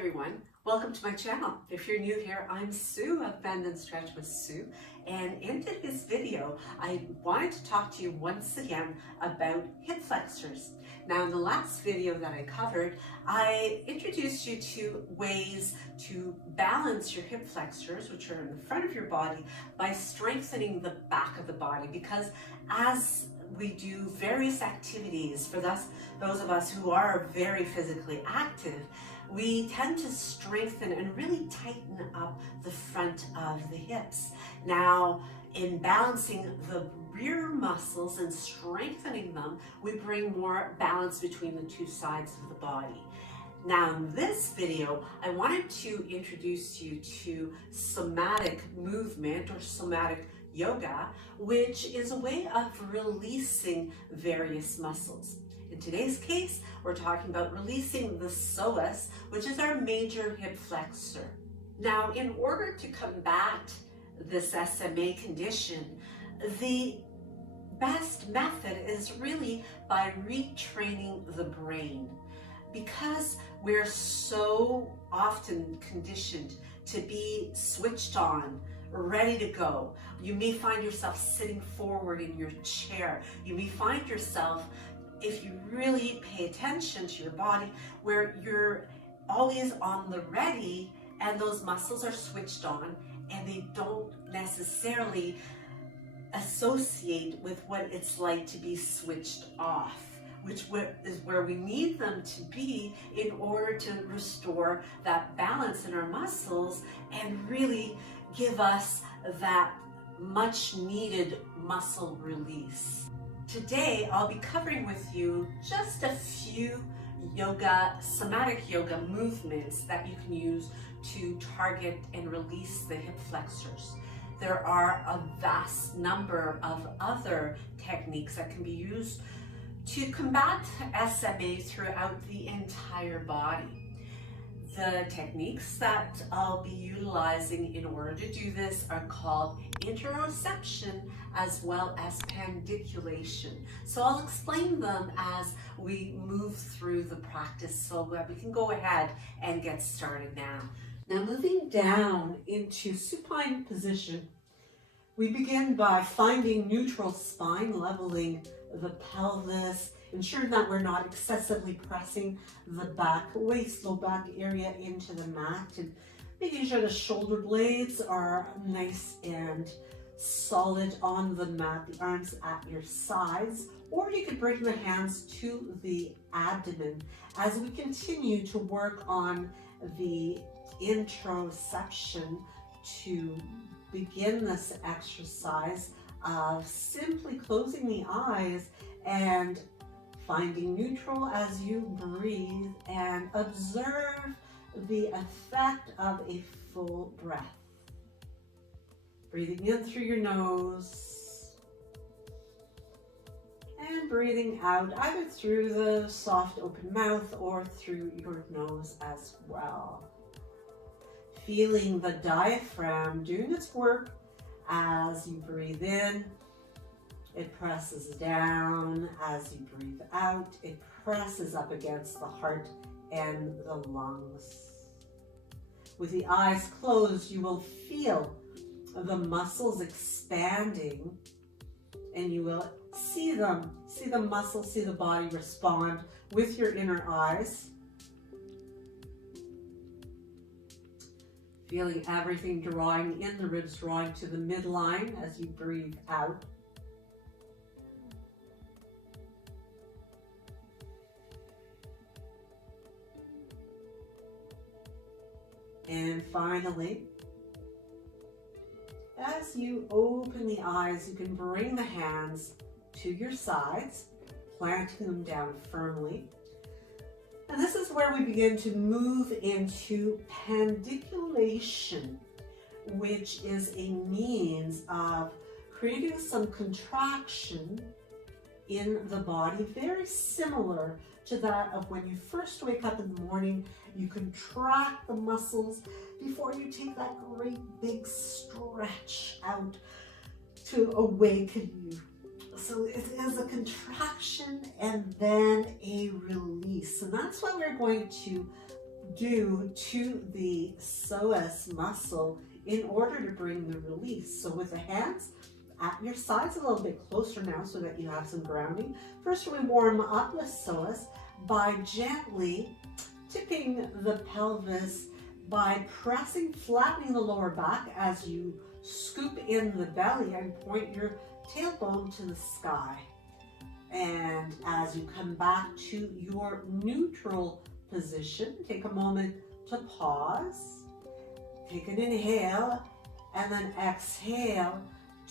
everyone, welcome to my channel. If you're new here, I'm Sue of Bendnstretch with Sue, and in this video I wanted to talk to you once again about hip flexors. Now in the last video that I covered, I introduced you to ways to balance your hip flexors, which are in the front of your body, by strengthening the back of the body, because as we do various activities, for those of us who are very physically active, we tend to strengthen and really tighten up the front of the hips. Now, in balancing the rear muscles and strengthening them, we bring more balance between the two sides of the body. Now in this video, I wanted to introduce you to somatic movement or somatic yoga, which is a way of releasing various muscles. In today's case, we're talking about releasing the psoas, which is our major hip flexor. Now, in order to combat this SMA condition, the best method is really by retraining the brain. Because we're so often conditioned to be switched on, ready to go. You may find yourself sitting forward in your chair. You may find yourself, if you really pay attention to your body, where you're always on the ready and those muscles are switched on and they don't necessarily associate with what it's like to be switched off, which is where we need them to be in order to restore that balance in our muscles and really give us that much needed muscle release. Today, I'll be covering with you just a few somatic yoga movements that you can use to target and release the hip flexors. There are a vast number of other techniques that can be used to combat SMA throughout the entire body. The techniques that I'll be utilizing in order to do this are called interoception as well as pandiculation. So I'll explain them as we move through the practice so that we can go ahead and get started now. Now moving down into supine position, we begin by finding neutral spine, leveling the pelvis, ensuring that we're not excessively pressing the back, waist, low back area into the mat, and making sure the shoulder blades are nice and solid on the mat, the arms at your sides, or you could bring the hands to the abdomen as we continue to work on the interoception to begin this exercise of simply closing the eyes and finding neutral as you breathe and observe the effect of a full breath. Breathing in through your nose and breathing out either through the soft open mouth or through your nose as well. Feeling the diaphragm doing its work as you breathe in. It presses down. As you breathe out, it presses up against the heart and the lungs. With the eyes closed, you will feel the muscles expanding, and you will see the muscles, see the body respond with your inner eyes. Feeling everything drawing in, the ribs drawing to the midline as you breathe out. And finally, as you open the eyes, you can bring the hands to your sides, planting them down firmly. And this is where we begin to move into pandiculation, which is a means of creating some contraction in the body, very similar to that of when you first wake up in the morning. You contract the muscles before you take that great big stretch out to awaken you. So it is a contraction and then a release. And that's what we're going to do to the psoas muscle in order to bring the release. So with the hands at your sides a little bit closer now so that you have some grounding. First, we warm up the psoas by gently tipping the pelvis by pressing, flattening the lower back as you scoop in the belly and point your tailbone to the sky. And as you come back to your neutral position, take a moment to pause, take an inhale, and then exhale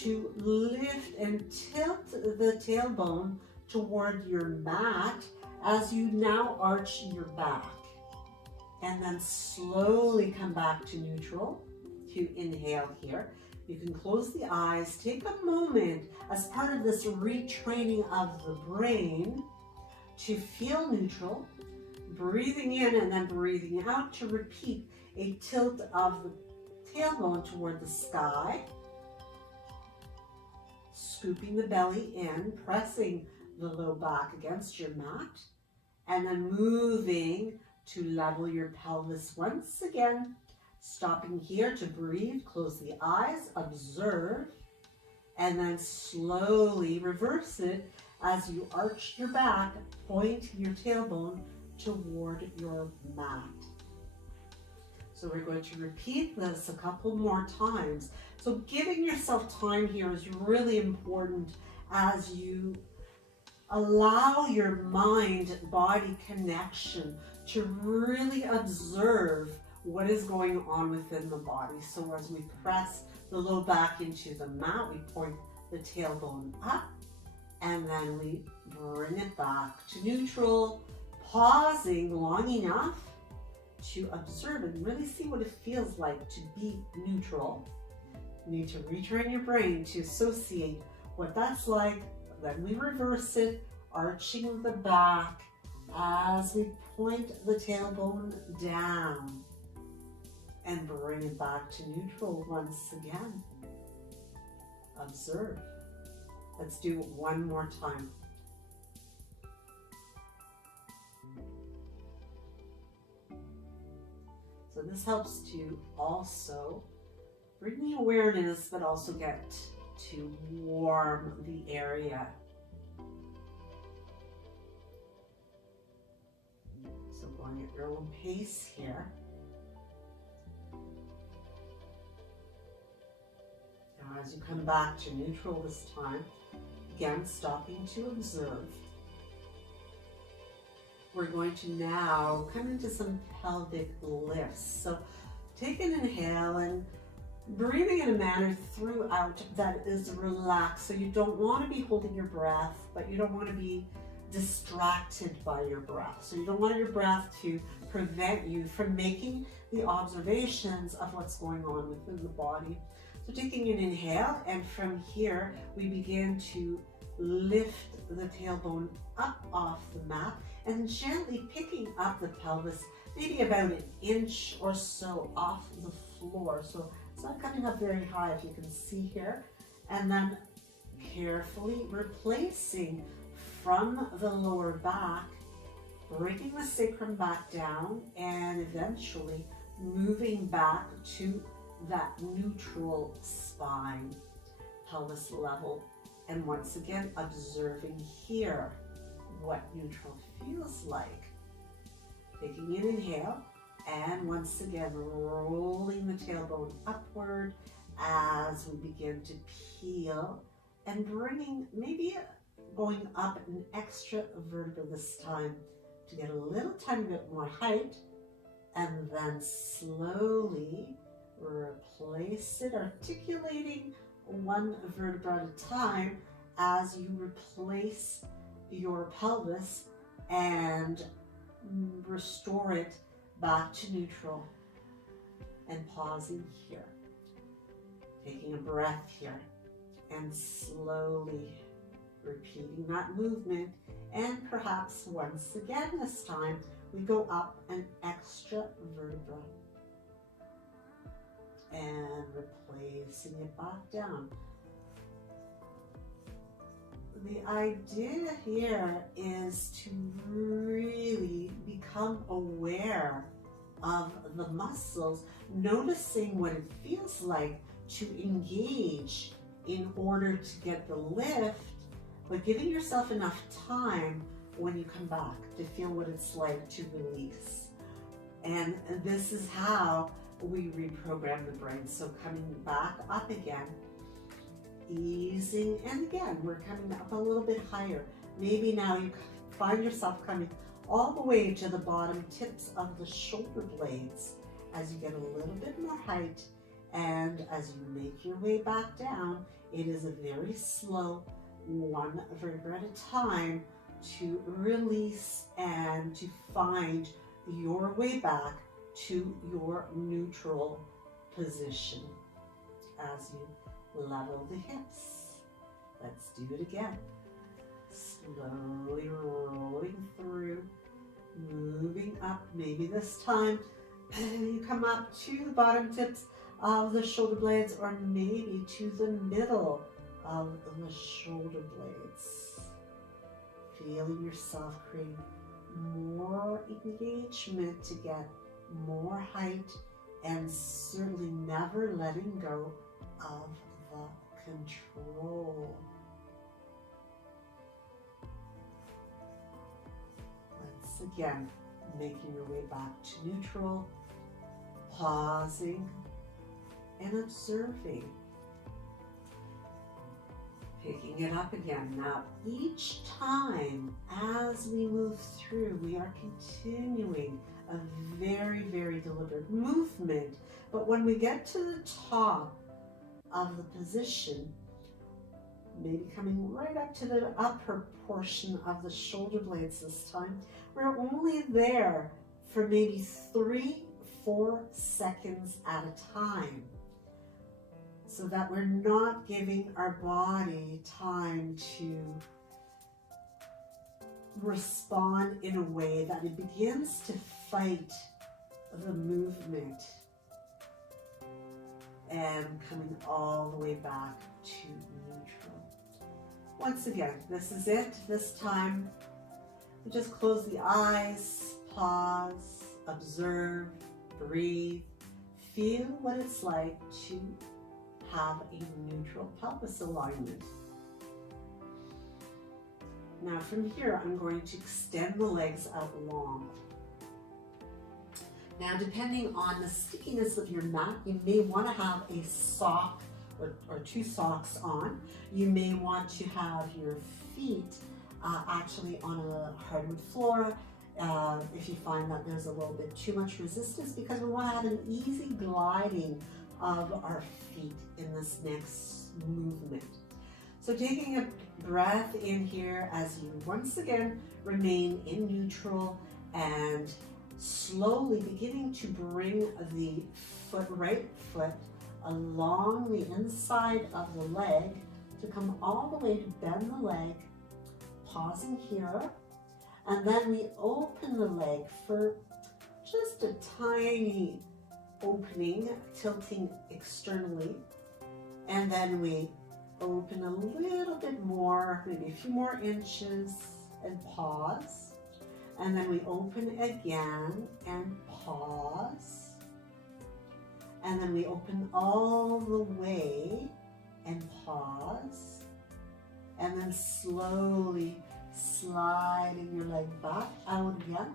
to lift and tilt the tailbone toward your mat as you now arch your back. And then slowly come back to neutral to inhale here. You can close the eyes, take a moment as part of this retraining of the brain to feel neutral, breathing in and then breathing out to repeat a tilt of the tailbone toward the sky, scooping the belly in, pressing the low back against your mat, and then moving to level your pelvis once again, stopping here to breathe, close the eyes, observe, and then slowly reverse it as you arch your back, point your tailbone toward your mat. So we're going to repeat this a couple more times. So giving yourself time here is really important as you allow your mind-body connection to really observe what is going on within the body. So as we press the low back into the mat, we point the tailbone up, and then we bring it back to neutral, pausing long enough to observe and really see what it feels like to be neutral. You need to retrain your brain to associate what that's like. Then we reverse it, arching the back as we point the tailbone down and bring it back to neutral once again. Observe. Let's do it one more time. So this helps to also bring the awareness, but also get to warm the area. So going at your own pace here. Now as you come back to neutral this time, again stopping to observe. We're going to now come into some pelvic lifts. So take an inhale and breathing in a manner throughout that is relaxed. So you don't want to be holding your breath, but you don't want to be distracted by your breath. So you don't want your breath to prevent you from making the observations of what's going on within the body. So taking an inhale, and from here we begin to lift the tailbone up off the mat and gently picking up the pelvis, maybe about an inch or so off the floor. So it's not coming up very high, if you can see here. And then carefully replacing from the lower back, breaking the sacrum back down, and eventually moving back to that neutral spine, pelvis level. And once again, observing here what neutral feels like. Taking an inhale, and once again, rolling the tailbone upward as we begin to peel and bringing, maybe going up an extra vertebra this time to get a little tiny bit more height, and then slowly replace it, articulating one vertebra at a time as you replace your pelvis and restore it back to neutral. And pausing here, taking a breath here, and slowly repeating that movement. And perhaps once again this time we go up an extra vertebra and replacing it back down. The idea here is to really become aware of the muscles, noticing what it feels like to engage in order to get the lift, but giving yourself enough time when you come back to feel what it's like to release. And this is how we reprogram the brain. So coming back up again, easing, and again, we're coming up a little bit higher. Maybe now you find yourself coming all the way to the bottom tips of the shoulder blades as you get a little bit more height. And as you make your way back down, it is a very slow, one vertebra at a time, to release and to find your way back to your neutral position as you level the hips. Let's do it again. Slowly rolling through, moving up. Maybe this time you come up to the bottom tips of the shoulder blades, or maybe to the middle of the shoulder blades. Feeling yourself creating more engagement to get more height, and certainly never letting go of the control. Once again, making your way back to neutral, pausing and observing. Picking it up again. Now, each time as we move through, we are continuing a very, very deliberate movement. But when we get to the top of the position, maybe coming right up to the upper portion of the shoulder blades this time, we're only there for maybe 3-4 seconds at a time, so that we're not giving our body time to respond in a way that it begins to fight the movement, and coming all the way back to neutral. Once again, this is it. This time, we just close the eyes, pause, observe, breathe, feel what it's like to have a neutral pelvis alignment. Now from here, I'm going to extend the legs out long. Now, depending on the stickiness of your mat, you may want to have a sock or 2 socks on. You may want to have your feet actually on a hardwood floor if you find that there's a little bit too much resistance, because we want to have an easy gliding of our feet in this next movement. So taking a breath in here as you once again remain in neutral, and slowly beginning to bring the right foot along the inside of the leg to come all the way to bend the leg, pausing here, and then we open the leg for just a tiny opening, tilting externally, and then we open a little bit more, maybe a few more inches, and pause, and then we open again and pause, and then we open all the way and pause, and then slowly sliding your leg back out again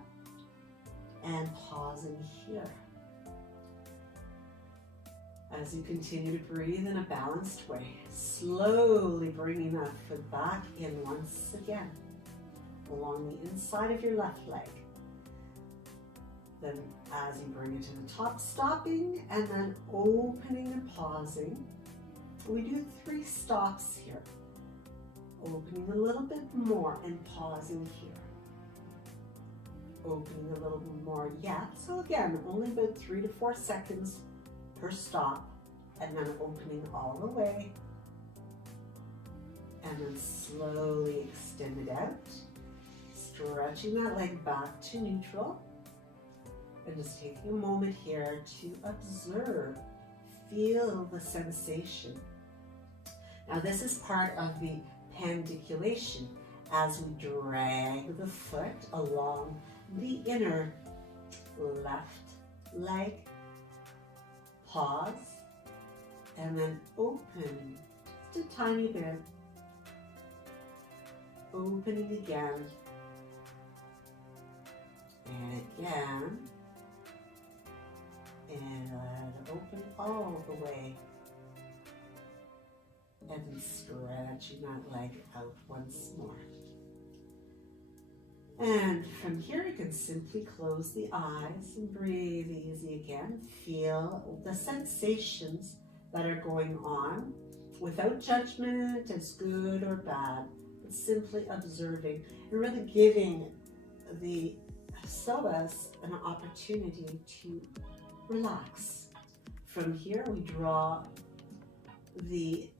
and pausing here. As you continue to breathe in a balanced way, slowly bringing that foot back in once again along the inside of your left leg. Then as you bring it to the top, stopping and then opening and pausing. We do 3 stops here. Opening a little bit more and pausing here. Opening a little bit more yet. So again, only about 3 to 4 seconds per stop, and then opening all the way, and then slowly extend it out, stretching that leg back to neutral, and just taking a moment here to observe, feel the sensation. Now this is part of the pandiculation as we drag the foot along the inner left leg, pause, and then open just a tiny bit, opening again, and again, and let it open all the way, and then stretching that leg out once more. And from here, you can simply close the eyes and breathe easy again. Feel the sensations that are going on without judgment as good or bad, but simply observing and really giving the psoas an opportunity to relax. From here, we draw the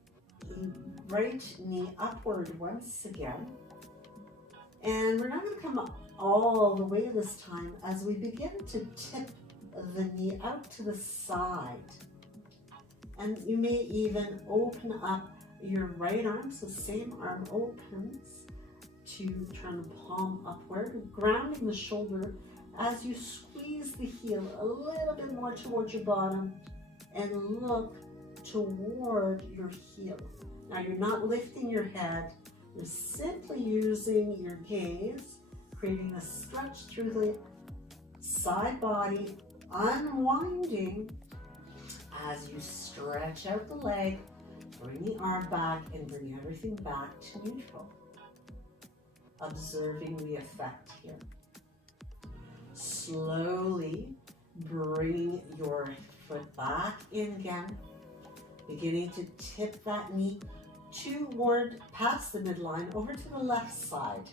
right knee upward once again. And we're not going to come up all the way this time as we begin to tip the knee out to the side. And you may even open up your right arm, so same arm opens to turn the palm upward, grounding the shoulder as you squeeze the heel a little bit more towards your bottom and look toward your heel. Now you're not lifting your head, you're simply using your gaze, creating a stretch through the side body, unwinding as you stretch out the leg, bring the arm back and bring everything back to neutral. Observing the effect here. Slowly bring your foot back in again, beginning to tip that knee toward past the midline over to the left side.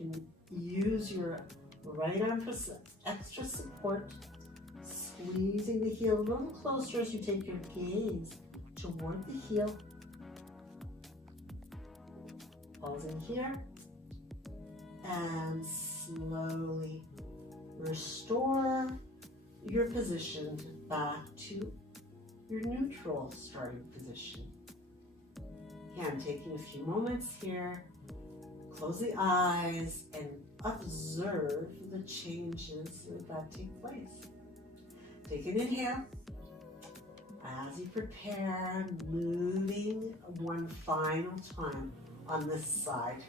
You can use your right arm for extra support, squeezing the heel a little closer as you take your gaze toward the heel. Pausing here and slowly restore your position back to your neutral starting position. Again, taking a few moments here, close the eyes and observe the changes that take place. Take an inhale. As you prepare, moving one final time on this side.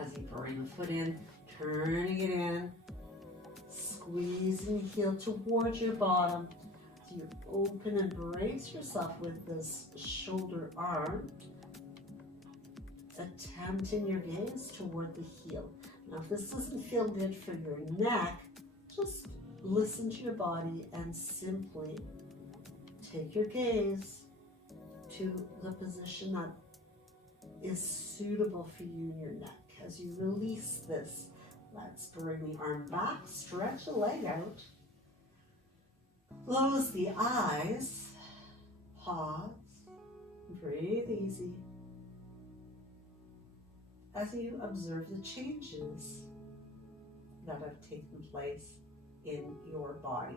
As you bring the foot in, turning it in, squeezing the heel towards your bottom. So you open and brace yourself with this shoulder arm, attempting your gaze toward the heel. Now, if this doesn't feel good for your neck, just listen to your body and simply take your gaze to the position that is suitable for you and your neck. As you release this, let's bring the arm back, stretch the leg out, close the eyes, pause, breathe easy as you observe the changes that have taken place in your body.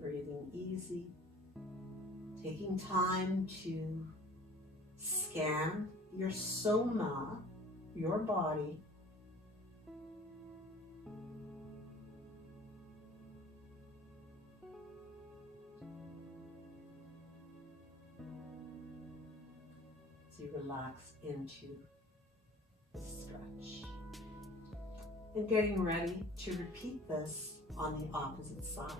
Breathing easy, taking time to scan your soma, your body, as you relax into the stretch. And getting ready to repeat this on the opposite side.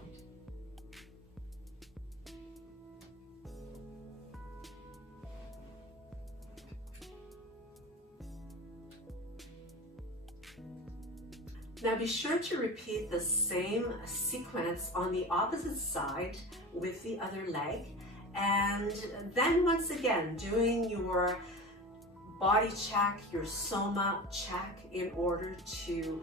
Now be sure to repeat the same sequence on the opposite side with the other leg. And then once again, doing your body check, your soma check, in order to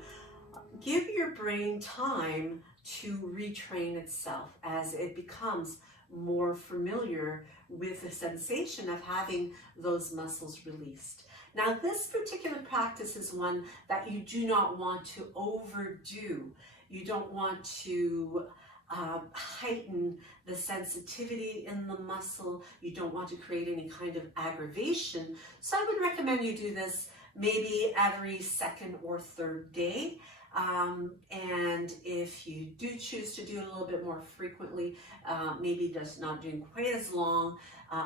give your brain time to retrain itself as it becomes more familiar with the sensation of having those muscles released. Now, this particular practice is one that you do not want to overdo. You don't want to heighten the sensitivity in the muscle. You don't want to create any kind of aggravation. So I would recommend you do this maybe every second or third day. And if you do choose to do it a little bit more frequently, maybe just not doing quite as long,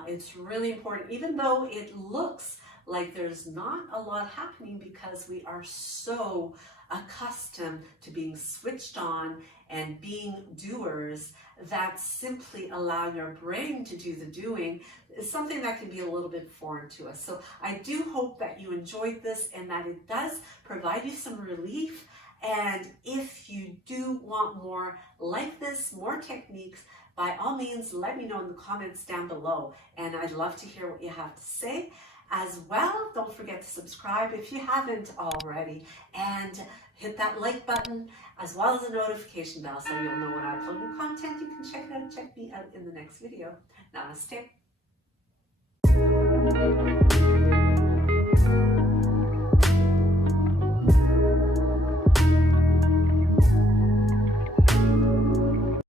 it's really important, even though it looks like there's not a lot happening because we are so accustomed to being switched on and being doers, that simply allowing your brain to do the doing is something that can be a little bit foreign to us. So I do hope that you enjoyed this and that it does provide you some relief. And if you do want more like this, more techniques, by all means, let me know in the comments down below. And I'd love to hear what you have to say. As well, don't forget to subscribe if you haven't already, and hit that like button as well as the notification bell so you'll know when I upload new content. You can check it out, check me out in the next video. Namaste.